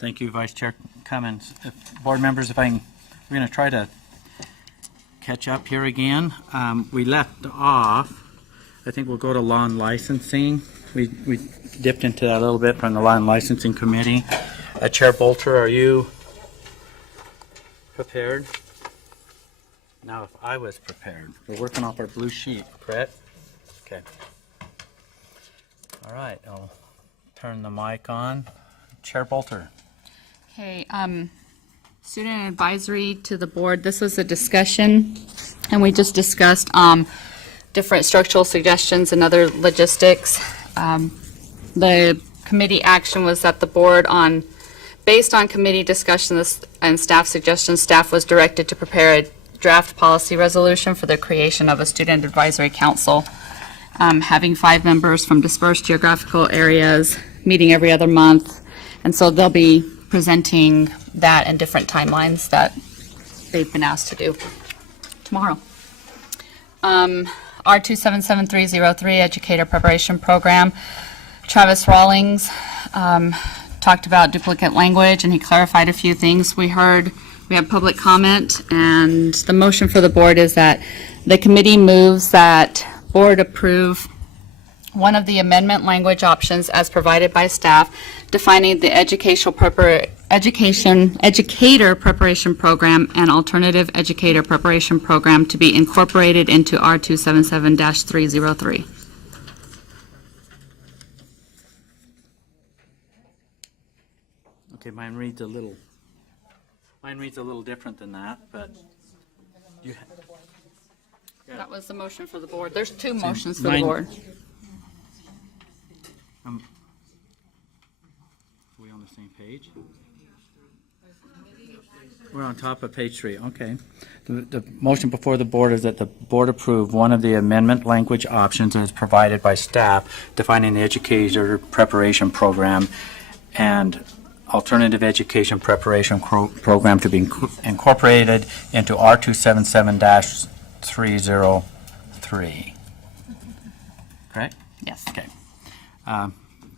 Thank you, Vice Chair Cummins. Board members, we're going to try to catch up here again. We left off, I think we'll go to law and licensing. We dipped into that a little bit from the law and licensing committee. Chair Bolter, are you prepared? Now, if I was prepared. We're working off our blue sheet, correct? Okay. All right, I'll turn the mic on. Chair Bolter. Okay, student advisory to the board. This was a discussion, and we just discussed different structural suggestions and other logistics. The committee action was that the board, based on committee discussions and staff suggestions, staff was directed to prepare a draft policy resolution for the creation of a student advisory council, having 5 members from dispersed geographical areas, meeting every other month, and so they'll be presenting that in different timelines that they've been asked to do tomorrow. R277303 Educator Preparation Program. Travis Rawlings talked about duplicate language, and he clarified a few things. We have public comment, and the motion for the board is that the committee moves that board approve one of the amendment language options as provided by staff, defining the educator preparation program and alternative educator preparation program to be incorporated into R277-303. Okay, mine reads a little different than that, but you That was the motion for the board. There's 2 motions for the board. Are we on the same page? We're on top of page 3, okay. The motion before the board is that the board approve one of the amendment language options as provided by staff, defining the educator preparation program and alternative education preparation program to be incorporated into R277-303. Correct? Yes. Okay.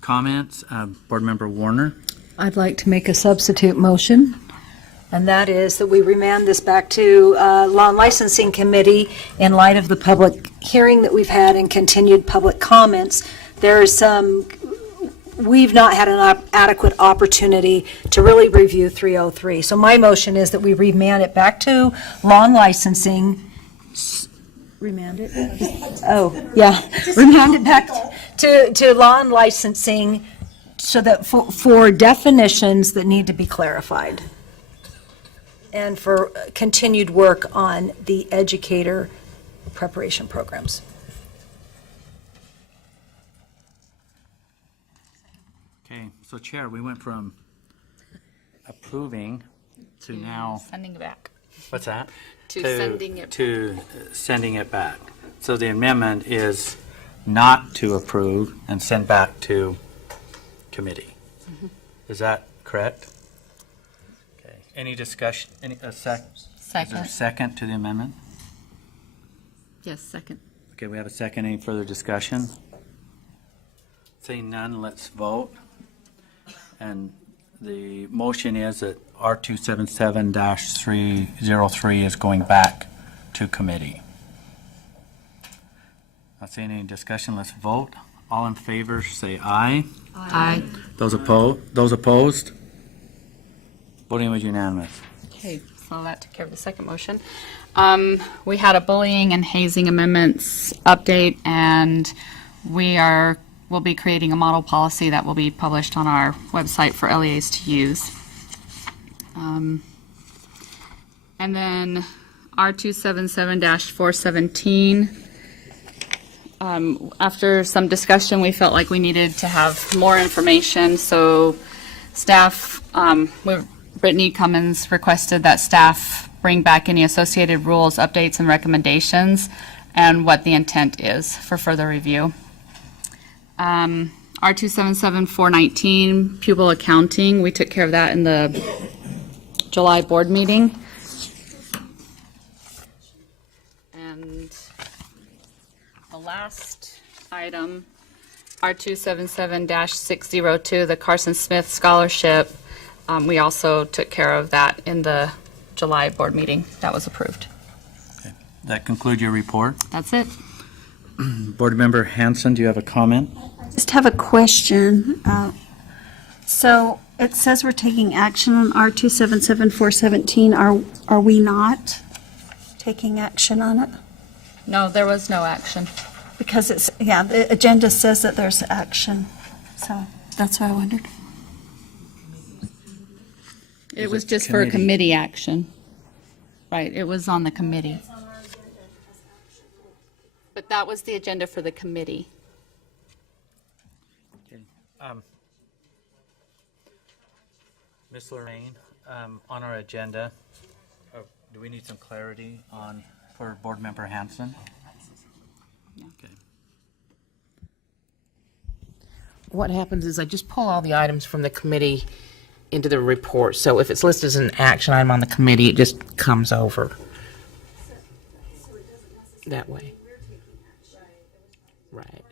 Comments? Board Member Warner? I'd like to make a substitute motion, and that is that we remand this back to Law and Licensing Committee in light of the public hearing that we've had and continued public comments. We've not had an adequate opportunity to really review 303. So my motion is that we remand it back to Law and Licensing. Remand it? Oh, yeah. Remand it back to Law and Licensing so that for definitions that need to be clarified and for continued work on the educator preparation programs. Okay, so Chair, we went from approving to now, Sending it back. what's that? Sending it. To sending it back. So the amendment is not to approve and send back to committee. Mm-hmm. Is that correct? Okay. Any discussion? Second. Is there a second to the amendment? Yes, second. Okay, we have a second. Any further discussion? Seeing none, let's vote. And the motion is that R277-303 is going back to committee. Not seeing any discussion, let's vote. All in favor say aye. Aye. Those opposed? Voting was unanimous. Okay, so that took care of the second motion. We had a bullying and hazing amendments update, and we'll be creating a model policy that will be published on our website for LEAs to use. And then R277-417. After some discussion, we felt like we needed to have more information, so staff, Brittany Cummins requested that staff bring back any associated rules, updates, and recommendations, and what the intent is for further review. R277-419, pupil accounting, we took care of that in the July board meeting. And the last item, R277-602, the Carson Smith Scholarship. We also took care of that in the July board meeting. That was approved. That conclude your report? That's it. Board Member Hanson, do you have a comment? Just have a question. So it says we're taking action on R277417. Are we not taking action on it? No, there was no action. Because it's, yeah, the agenda says that there's action. So that's what I wondered. It Is was it just for a committee? committee action. Right, it was on the committee. But that was the agenda for the committee. Ms. Lorraine, on our agenda, do we need some clarity for Board Member Hanson? Okay. What happens is I just pull all the items from the committee into the report. So if it's listed as an action item on the committee, it just comes over that way. Right.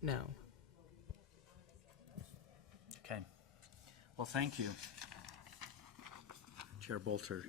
No. Okay. Well, thank you, Chair Bolter.